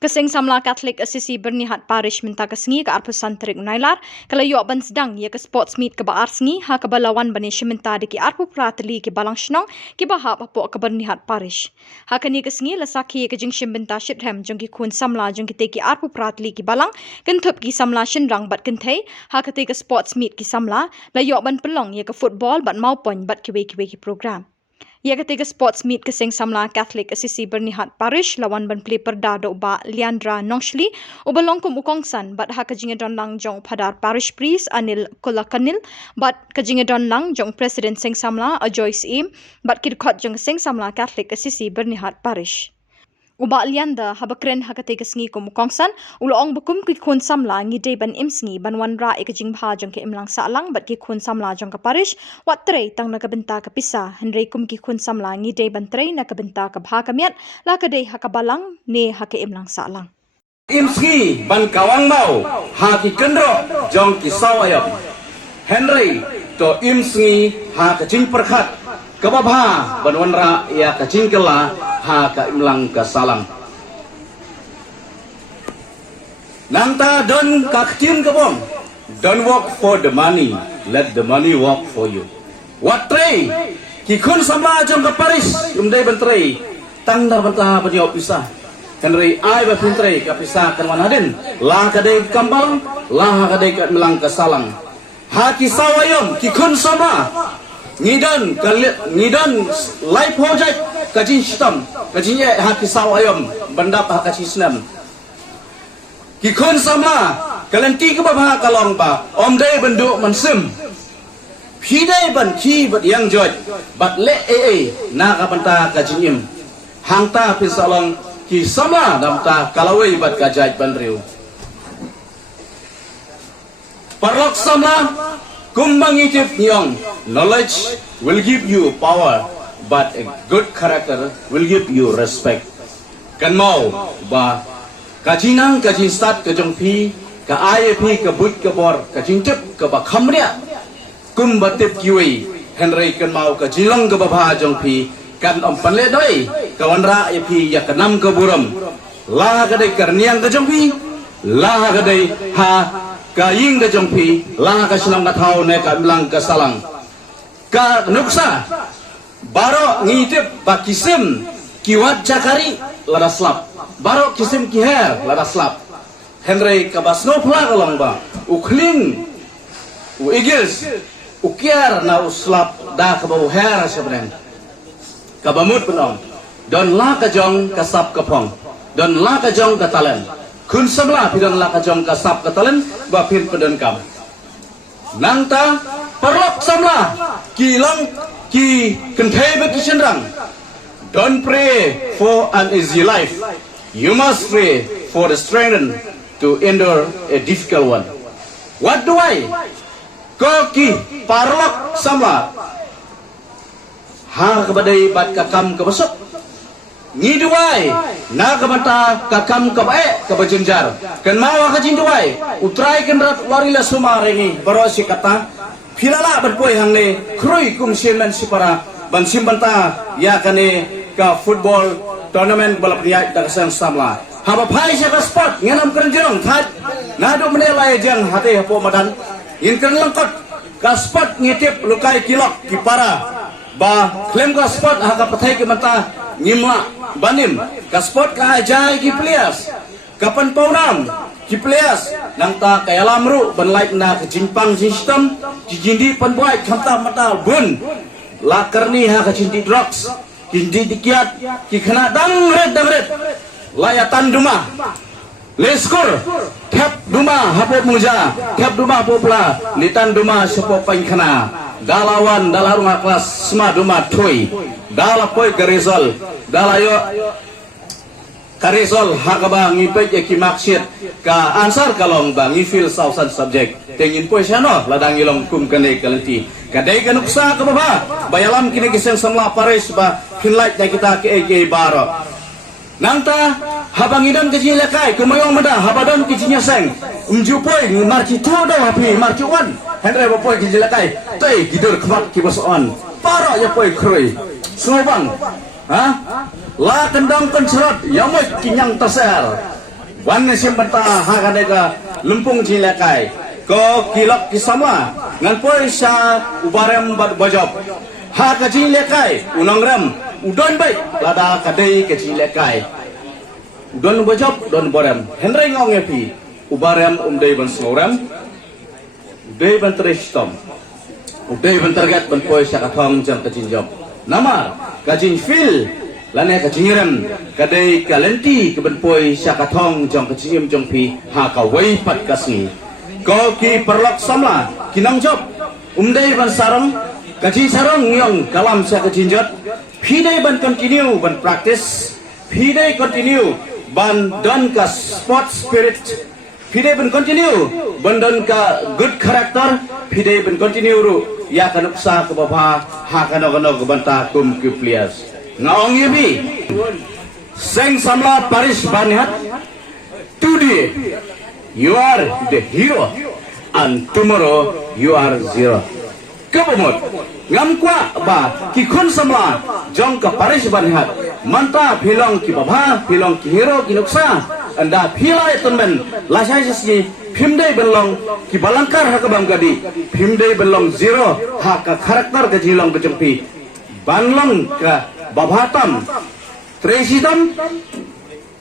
Keseng Samla Catholic Assisi Bernihat Parish minta kesengi ke arpusan terik nailar kelayo ban sedang ya ke sports meet ke baar sengi ha ke balawan bani minta deki arpu prateli ke balang senong ke bahap apok ke Bernihat Parish. Ha keni kesengi lesaki ke jing minta Shitham jong ki kun Samla jong ki teki arpu prateli ke balang kentup ki Samla shenrang bat kentai ha ke teki sports meet ki Samla layo ban pelong ya ke football bat maupun bat kiwe ki program. Ia ketiga sports meet Keseng Samla Catholic Assisi Bernihat Parish lawan ban play perda do ba Leandra Nongshli ubalong kum ukongsan bat ha kajinga don lang jong padar parish priest Anil Kulakanil bat kajinga don lang jong president Seng Samla Joyce Im bat kirkot jong Seng Samla Catholic Assisi Bernihat Parish. Uba Lianda habakren hakate kesengi kum ukongsan uloong bukum ki kun Samla ngi day ban imsengi ban wanra ikajing bha jong ke imlang salang bat ki kun Samla jong ka parish wat trei tang nakabenta ka pisa henrei kum ki kun Samla ngi day ban trei nakabenta ka bha kamiat la ka day hakabalang ne hake imlang salang. Imski ban kawang mau ha ki kendro jong ki sawayam henrei to imski ha ka jing perkhat kababha ban wanra ya ka jing kala ha ka imlang ka salang nangta don ka ktin kabong don't work for the money, let the money work for you. What tray ki kun Samla jong ka Paris umdai ban tray tang dar banta ban yo pisah henrei ai ba pin tray ka pisah kan wanadin la ka dei kambal la ka dei ka imlang ka salang ha ki sawayom ki kun Samla ngidon life project kajin sistem kajin hati sawayom benda pa kajin senam kikun sama kalian tiga bah kalong ba om day bendu mensim pidai ban ki bat yang joj bat le na kapanta kajin im hangta pisalong ki sama damta kalawai bat kajaj banriu parlok sama kumbang itip nyong knowledge will give you power but a good character will give you respect kan mau ba kajinang kajin start ka jong phi ka ai phi ka but ka bor ka jingtip ka ba khamria kum batip kiwi henrei kan mau ka jilang ka ba bha jong phi kan om panle doi ka wanra ai phi ya ka nam ka buram la ka dei karniang ka jong phi la ka dei ha ka ying ka jong phi la ka silang ka thau ne ka imlang ka salang ka nuksa baro ngitip ba kisim kiwat jakari lada slap baro kisim kiher lada slap henrei ka ba snowflake long ba ukling u eagles ukiar na uslap da ka ba her sabren ka ba mut penong don la ka jong ka sap ka pong don la ka jong ka talen kun Samla pidon la ka jong ka sap ka talen ba pin pedon kam nangta parlok Samla kilang ki kentai bagi cenderang don't pray for an easy life, you must pray for the strength to endure a difficult one. What do I ko ki parlok Samla ha kabadai bat kakam kabasok ni duai na kabata kakam kabae kabajenjar kan mawa kajin duai utrai kan rat warila sumare ni baro si kata filala berpoi hangne kroi kum siman sipara ban simbanta ya kane ka football tournament balap dia da Keseng Samla haba phai se ka sport nganam kan jerong that na do menelai jang hate hapo madan in kan lengkot ka sport ngitip lukai kilok kipara ba klem ka sport ha ka pathai ke mata ngimla banim ka sport ka ajai ki players kapan paunam ki players nang ta kaya lamru ban like na ke jimpang system jindi pan buat kanta mata bun la karni ha ke jindi drugs jindi dikiat ki khana dangret layatan duma leskor thap duma hapo muja thap duma popla litan duma sopo pain khana dalawan dalarunga kelas sma duma thoi dala poi garizol dalayo karisol hakaba ngipet ya ki maksud ka ansar kalong bang ifil sausan subject tengin poi siano ladang ilong kum kene kalenti kadai kanuksa ka baba bayalam kini Keseng Samla Paris ba hinlight na kita ke baro nangta habang idan kiji lekai kumayong mada habadon kiji nyaseng umjupoi marki tu do hapi marki wan henre bapoi kiji lekai tai gidur kmat ki bason paro ya poi kroi sungai bang ha la kendang kencerot yamoi kinyang terser wan sim banta ha kadai ka lumpung cilekai ko kilok kisama ngan poi sa ubarem bajop ha ka cilekai unangram udon bai lada kadai ke cilekai udon bajop don borem henry ngong epi ubarem dei ban snorem dei ban trestom dei ban target ban poi sa kathong jam kacin job nama kacin fil lane kacingirem kadai kalenti kebenpoi syakathong jong kacingim jong pi ha ka wei pat kasni ko ki perlok samla kinang job umdai ban sarang kaci sarang ngong kalam sa kacingjot pidai ban continue ban practice pidai continue ban don ka sport spirit pidai ban continue ban don ka good character pidai ban continue ru ya kanuksa ke baba ha kanok banta kum ki players Ngaong Yebi, Seng Samla Parish Banhat, today you are the hero and tomorrow you are zero. Kebomot, ngam kwa ba ki khun samla jong ka Parish Banhat, manta philong ki baba, philong ki hero ki nuksa, anda philai tunmen lasai sisi phimdei belong ki balangkar ha ka bangadi, phimdei belong zero ha ka karakter ka jilong ka jengpi, banlong ka Babatam, Tresitam,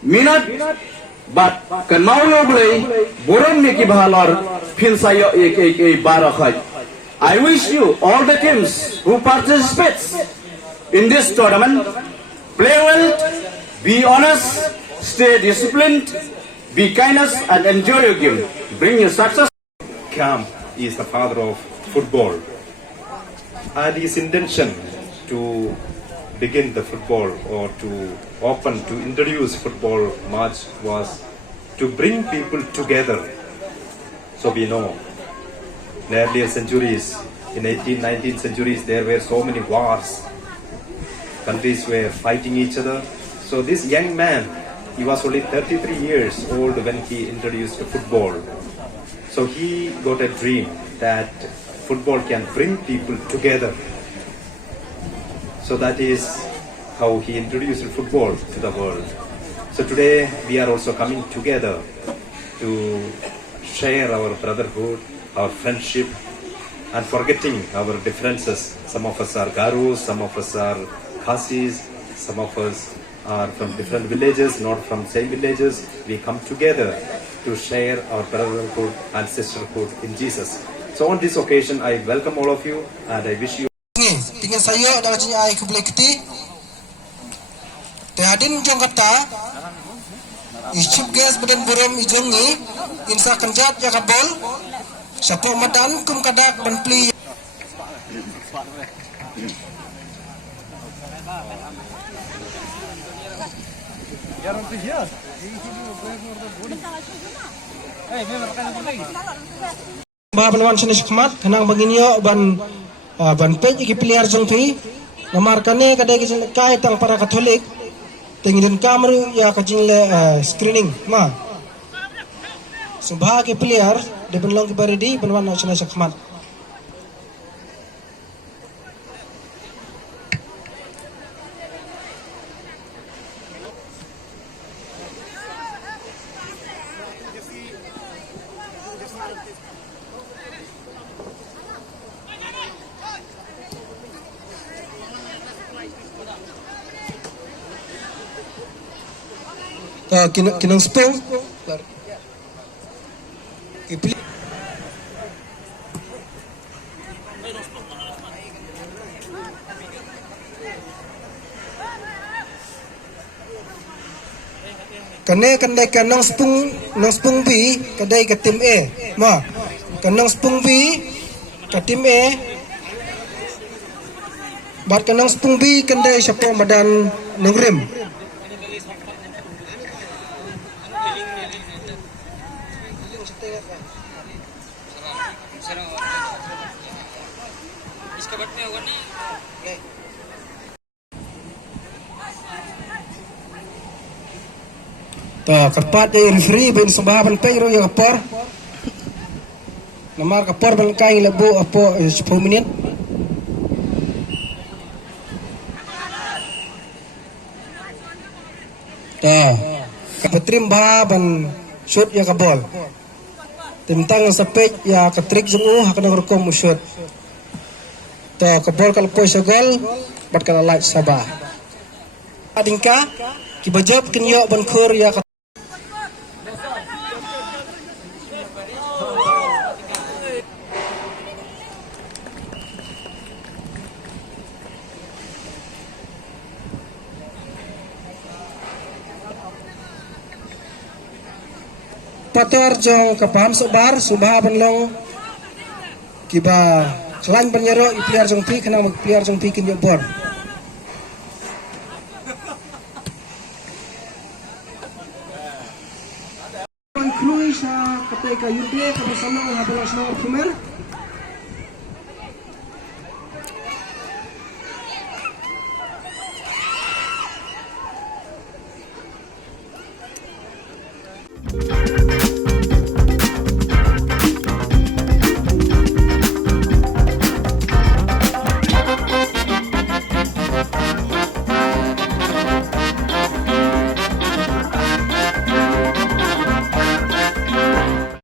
Minat, but can now you play, Buram Niki Bahalor, Pinsayo aka Barakhai. I wish you all the teams who participate in this tournament play well, be honest, stay disciplined, be kindness and enjoy your game. Bring your success. Camp is the father of football, and his intention to begin the football or to introduce football match was to bring people together. So we know in earlier centuries, in 18th, 19th centuries, there were so many wars. Countries were fighting each other. So this young man, he was only 33 years old when he introduced football. So he got a dream that football can bring people together. So that is how he introduced football to the world. So today we are also coming together to share our brotherhood, our friendship, and forgetting our differences. Some of us are Garus, some of us are Khasis, some of us are from different villages, not from same villages. We come together to share our brotherhood and sisterhood in Jesus. So on this occasion, I welcome all of you and I wish you Tinggal saya dah macam ai ku boleh keti. Tehadin jong kata. Ichup gas badan buram ijong ni insa kanjat ya kabol. Sapo madan kum kadak ban pli. Bahan sini sekemat, kenang baginyo ban pej iki player jong pi namarkane kadai kisah kai tang para Katolik tingin kamera ya kajing le screening ma subha ke player de benlong ke baredi benwan nasional sekemat kinang spong kane kandai kanang spung bi kadai ke tim A ma kanang spung bi ke tim A bat kanang spung bi kandai siapa madan nungrim kerpat referee ben sembahan pe ro ya kapor namar kapor ben kai lebu apo 10 minit Kapatrim ba ban shoot ya ka ball. Timtang sa page ya ka trick jung hakana rukom mo shoot. To ka ball kal poy sa goal bat kala light saba. Adingka kibajab kinyo ban khur ya ka pator jong kapam sobar subha banlong kiba klan banyero i player jong pi kana mag player jong pi kin yo bor Cruz sa katay ka yudye kabasama ng habalas ng Khmer